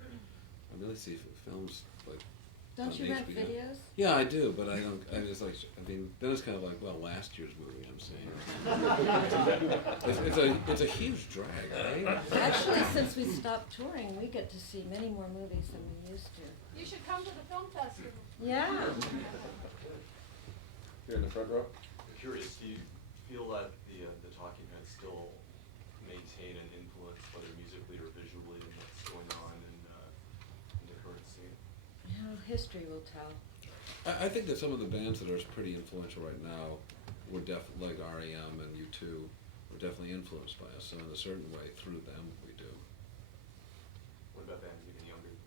I really see films like. Don't you rent videos? Yeah, I do, but I don't. Then it's kind of like, well, last year's movie. I'm saying it's a huge drag, right? Actually, since we stopped touring, we get to see many more movies than we used to. You should come to the film festival. Yeah. Here in the front row. I'm curious, do you feel that the Talking Heads still maintain an influence, whether musically or visually, in what's going on in the current scene? History will tell. I think that some of the bands that are pretty influential right now were definitely, like REM and U2, were definitely influenced by us. So in a certain way, through them, we do. What about bands even younger than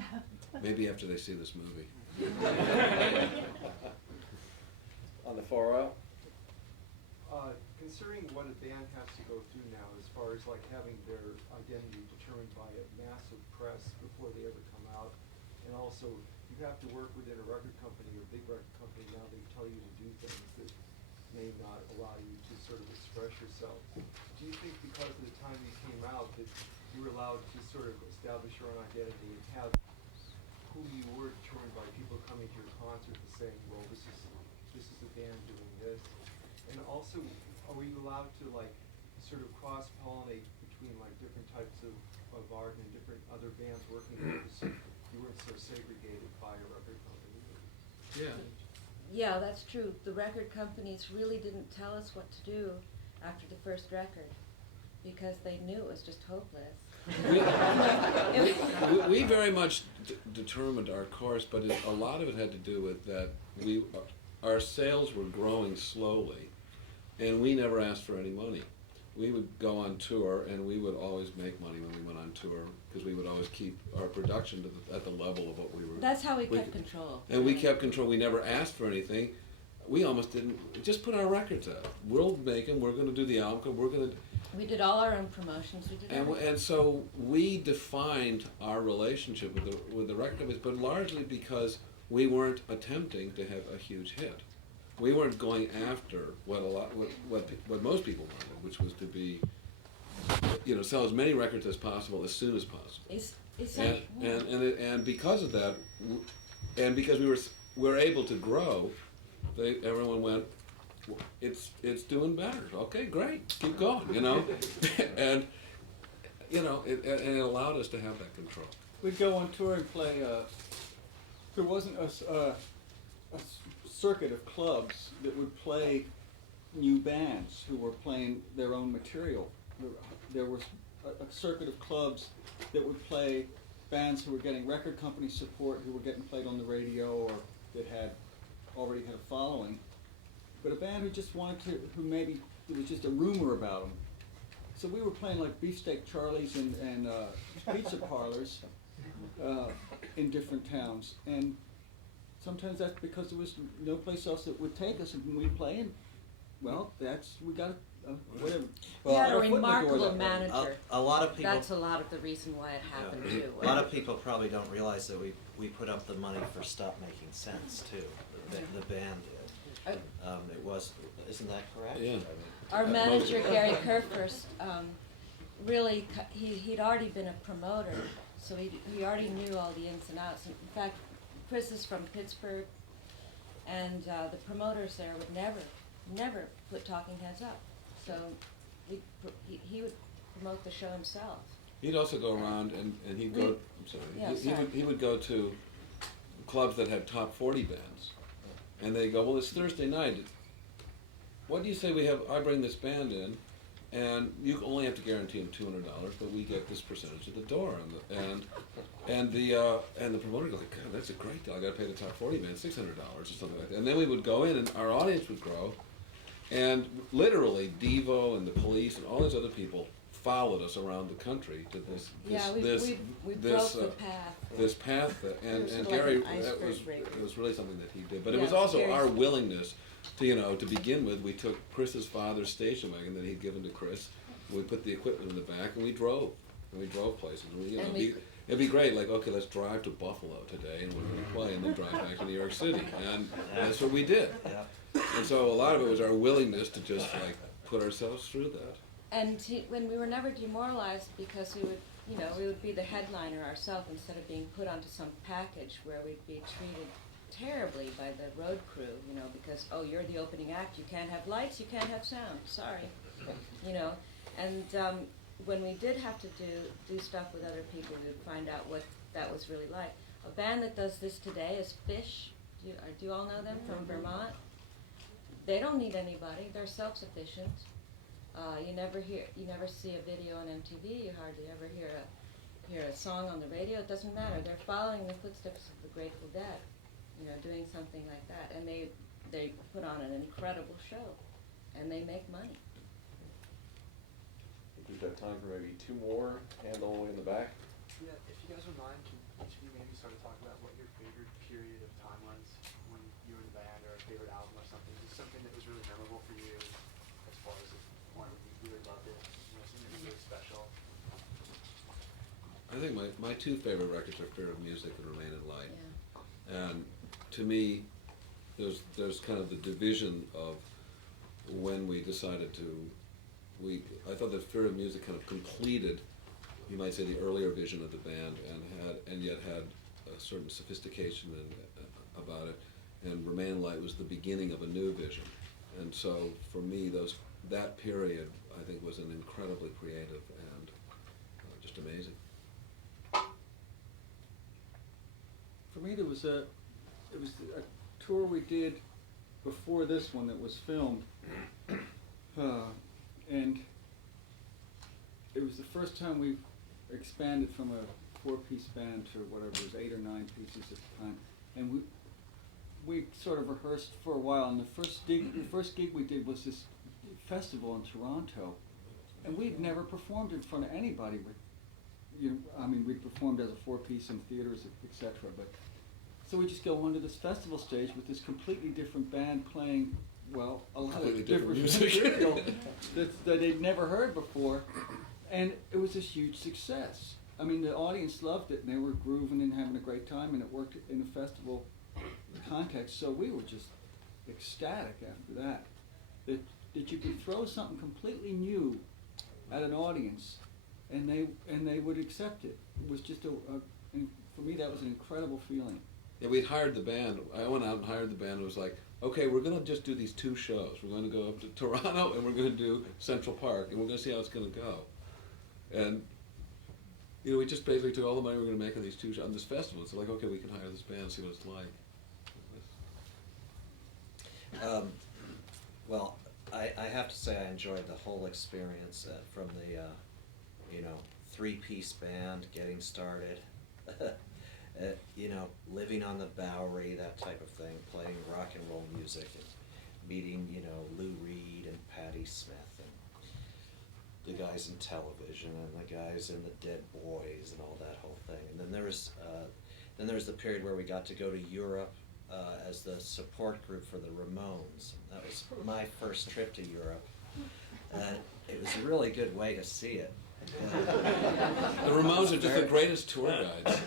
that? Maybe after they see this movie. On the far aisle. Considering what a band has to go through now, as far as like having their identity determined by a massive press before they ever come out, and also you have to work within a record company or big record company now, they tell you to do things that may not allow you to sort of express yourself. Do you think because of the time you came out that you were allowed to sort of establish your own identity and have who you were determined by people coming coming to your concert and saying, well, this is a band doing this? And also, are we allowed to like sort of cross-pollinate between like different types of art and different other bands working there, so you weren't so segregated by a record company? Yeah. Yeah, that's true. The record companies really didn't tell us what to do after the first record because they knew it was just hopeless. We very much determined our course, but a lot of it had to do with that our sales were growing slowly, and we never asked for any money. We would go on tour, and we would always make money when we went on tour because we would always keep our production at the level of what we were. That's how we kept control. And we kept control. We never asked for anything. We almost didn't. Just put our records out. We'll make them. We're going to do the album. We're going to. We did all our own promotions. We did everything. And so we defined our relationship with the record companies, but largely because we weren't attempting to have a huge hit. We weren't going after what most people wanted, which was to be, sell as many records as possible as soon as possible. And because of that, and because we were able to grow, everyone went, it's doing better. Okay, great, keep going, and it allowed us to have that control. We'd go on tour and play. There wasn't a circuit of clubs that would play new bands who were playing their own material. There was a circuit of clubs that would play bands who were getting record company support, who were getting played on the radio or that had already had a following. But a band who just wanted to, who maybe it was just a rumor about them. So we were playing like Beefsteak Charlie's and pizza parlors in different towns. And sometimes that's because there was no place else that would take us, and when we play, and well, we got whatever. We had a remarkable manager. A lot of people. That's a lot of the reason why it happened too. A lot of people probably don't realize that we put up the money for Stop Making Sense too. The band did. It was, isn't that correct? Yeah. Our manager Gary Kerfurst, really, he'd already been a promoter, so he already knew all the ins and outs. In fact, Chris is from Pittsburgh, and the promoters there would never put Talking Heads up. So he would promote the show himself. He'd also go around and he'd go. I'm sorry. Yeah, He would go to clubs that had top 40 bands, and they go, well, it's Thursday night. What do you say we have? I bring this band in, and you only have to guarantee them $200, but we get this percentage at the door, and the promoter goes, God, that's a great deal. I got to pay the top 40 band $600 or something like that. And then we would go in, and our audience would grow, and literally Devo and the Police and all these other people followed us around the country to this path, and Gary, it was really something that he did. But it was also our willingness to begin with. We took Chris's father's station wagon that he'd given to Chris. We put the equipment in the back, and we drove places. It'd be great. Like, okay, let's drive to Buffalo today, and we're going to play, and then drive back to New York City, and that's what we did. And so a lot of it was our willingness to just like put ourselves through that. And when we were never demoralized because we would be the headliner ourselves instead of being put onto some package where we'd be treated terribly by the road crew, because, oh, you're the opening act, you can't have lights, you can't have sound, sorry, and when we did have to do stuff with other people, we would find out what that was really like. A band that does this today is Fish. Do you all know them from Vermont? They don't need anybody, they're self-sufficient. You never see a video on MTV, you hardly ever hear a song on the radio, it doesn't matter, they're following the footsteps of the Grateful Dead. Doing something like that, and they put on an incredible show, and they make money. I think we've got time for maybe two more, hand all the way in the back. Yeah, if you guys would mind, can each of you maybe sort of talk about what your favorite period of time was when you were in the band, or a favorite album or something? Just something that was really memorable for you, as far as one that you really loved it, something that was really special. I think my two favorite records are Fear of Music and Remain in Light. And to me, there's kind of the division of when we decided I thought that Fear of Music kind of completed, you might say, the earlier vision of the band, and yet had a certain sophistication about it, and Remain in Light was the beginning of a new vision. And so for me, that period, I think, was an incredibly creative and just amazing. For me, it was a tour we did before this one that was filmed, and it was the first time we expanded from a 4-piece band to whatever it was, 8 or 9 pieces at the time, and we sort of rehearsed for a while. And the first gig we did was this festival in Toronto, and we'd never performed in front of anybody. We performed as a 4-piece in theaters, etc. But so we just go onto this festival stage with this completely different band playing, well, a lot of different material that they'd never heard before, and it was this huge success. I mean, the audience loved it, and they were grooving and having a great time, and it worked in a festival context. So we were just ecstatic after that you could throw something completely new at an audience, and they would accept it. It was just for me, that was an incredible feeling. Yeah, we'd hired the band. I went out and hired the band. It was like, okay, we're going to just do these 2 shows. We're going to go up to Toronto, and we're going to do Central Park, and we're going to see how it's going to go. And we just basically took all the money we were going to make on these 2 shows on this festival. It's like, okay, we can hire this band, see what it's like. Well, I have to say I enjoyed the whole experience from the 3-piece band getting started, living on the Bowery, that type of thing, playing rock and roll music, and meeting Lou Reed and Patti Smith and the guys in television and the guys in the Dead Boys and all that whole thing. And then there was the period where we got to go to Europe as the support group for the Ramones. That was my first trip to Europe. It was a really good way to see it. The Ramones are just the greatest tour guides.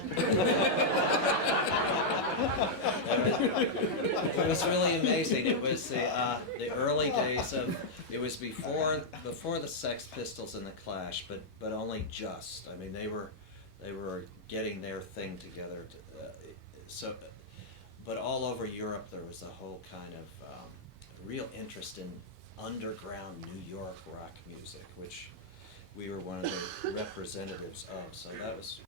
It was really amazing. It was the early days of. It was before the Sex Pistols and the Clash, but only just. I mean, they were getting their thing together. But all over Europe, there was a whole kind of real interest in underground New York rock music, which we were one of the representatives of. So that was.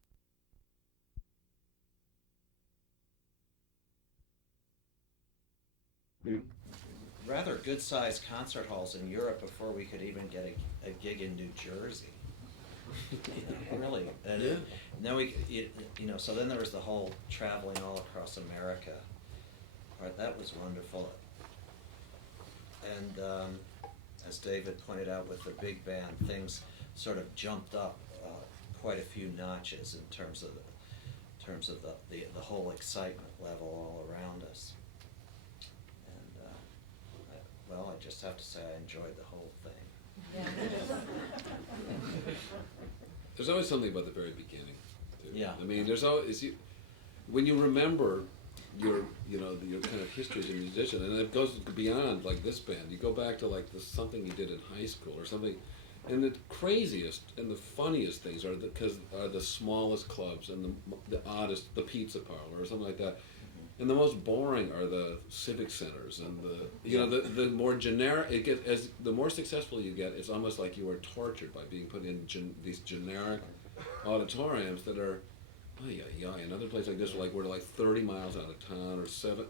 Rather good-sized concert halls in Europe before we could even get a gig in New Jersey. Really. And then so then there was the whole traveling all across America part. That was wonderful. And as David pointed out with the big band, things sort of jumped up quite a few notches in terms of the whole excitement level all around us. And I just have to say I enjoyed the whole thing. There's always something about the very beginning, too. Yeah. I mean, there's always when you remember your kind of history as a musician, and it goes beyond like this band. You go back to like something you did in high school or something, and the craziest and the funniest things are the smallest clubs and the oddest, the pizza parlor or something like that. And the most boring are the civic centers, and the more generic it gets. As the more successful you get, it's almost like you are tortured by being put in these generic auditoriums that are, another place like this, we're like 30 miles out of town or 7.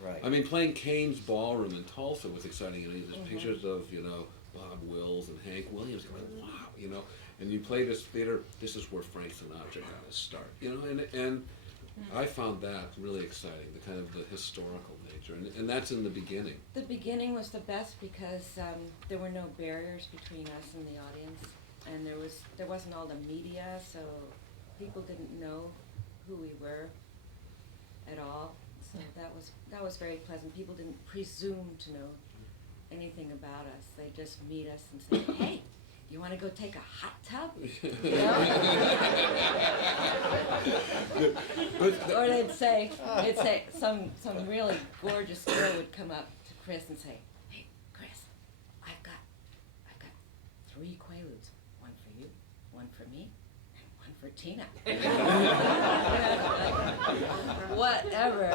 Right. I mean, playing Kane's Ballroom in Tulsa was exciting. There's pictures of Bob Wills and Hank Williams. You're like, wow, and you play this theater. This is where Frank Sinatra got his start. And I found that really exciting, the kind of the historical nature, and that's in the beginning. The beginning was the best because there were no barriers between us and the audience, and there wasn't all the media, so people didn't know who we were at all. So that was very pleasant. People didn't presume to know anything about us. They just meet us and say, "Hey, you want to go take a hot tub?" Or they'd say some really gorgeous girl would come up to Chris and say, "Hey, Chris, I've got 3 Quaaludes, one for you, one for me, and one for Tina." Whatever.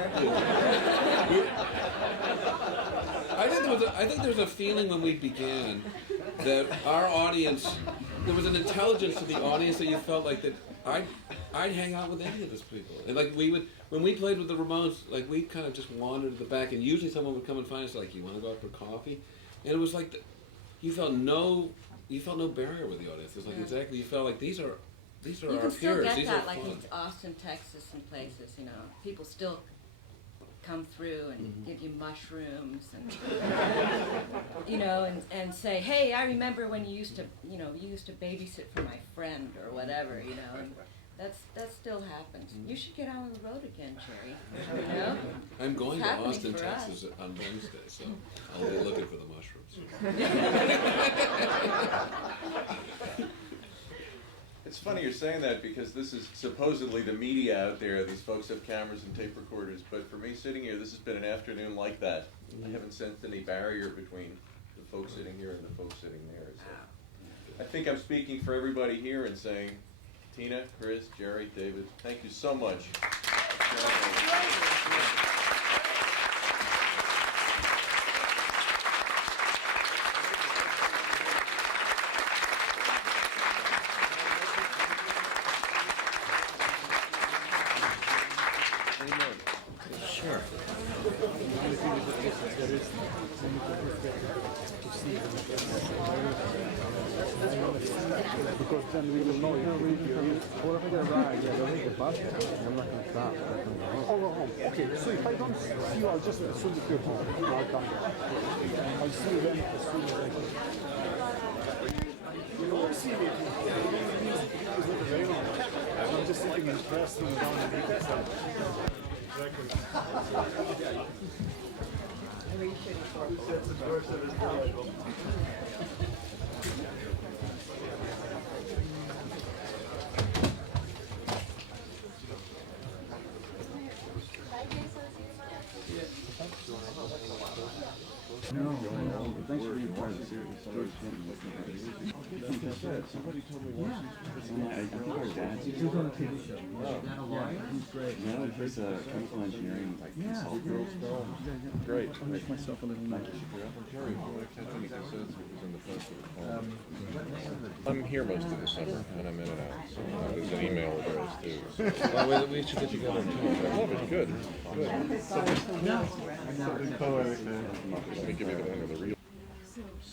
I think there was a feeling when we began that our audience, there was an intelligence to the audience that you felt like that I'd hang out with any of those people. And like when we played with the Ramones, like we kind of just wandered to the back, and usually someone would come and find us like, you want to go out for coffee? And it was like, you felt no barrier with the audience. It's like exactly, you felt like these are You our can still peers. get These that are like fun. in Austin, Texas and places, you know. People still come through and give you mushrooms and you know, and say, hey, I remember when you used to babysit for my friend or whatever, you know, and that still happens. You should get out on the road again, Jerry. You know? I'm going It's to happening Austin, for us. Texas on Wednesday, so I'll be looking for the mushrooms. It's funny you're saying that because this is supposedly the media out there. These folks have cameras and tape recorders, but for me sitting here, this has been an afternoon like that. I haven't sensed any barrier between the folks sitting here and the folks sitting there. So I think I'm speaking for everybody here and saying, Tina, Chris, Jerry, David, thank you so much. Sure. Because then we will know if or if I get a ride, they'll take the bus, I'm not going to stop. Oh, go home. Okay, so if I don't see you, I'll just assume that you're home. I'll come back. I'll see you then as soon as I can. You don't see me. It's not very long. I'm just sitting in press and down and making some records. No, thanks for being part of the series. Somebody told me once. I think our dad's He's on a TV show. Yeah, He's great. no, he's a chemical engineering consultant. Great. I'll make myself a little note. Jerry, if you want to catch any cassettes, it was in the festival. I'm here most of the summer, and I'm in and out. So there's an email address too. Well, we should get together too. I love it. Good. Let me give you the one with the real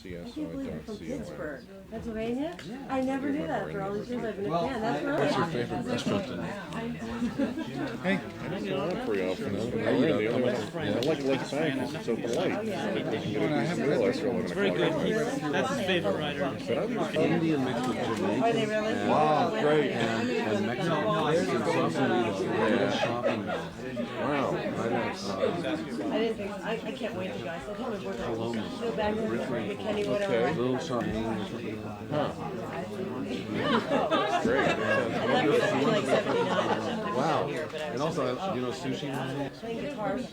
CSI.ca. Pennsylvania? I never knew that for all these years I've been a fan. That's really What's your awesome. favorite restaurant in Hey. I don't go out very often. I like Lake Bank because it's so polite. They can get a decent meal after 11 o'clock. That's his favorite writer. Indian mixed with Jamaican. Are they really? Wow, great. And Mexican. Yeah. Shopping mall. Wow. I didn't think, I can't wait to go. I said, hey, my boyfriend, go back to McKinney, whatever. Okay. Little shopping or something like that. That's great. I like to be like 79 or something. Wow. Here, but I And was also, like, you know, sushi. playing guitars.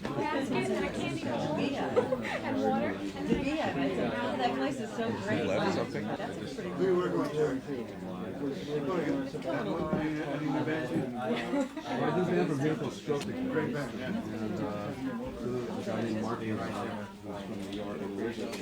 And water. I said, wow, that place is so great. Left something? That's pretty We cool. work on Jerry too. I do band from here called Stroke. Great band. And the guy named Mark was from New York and we're just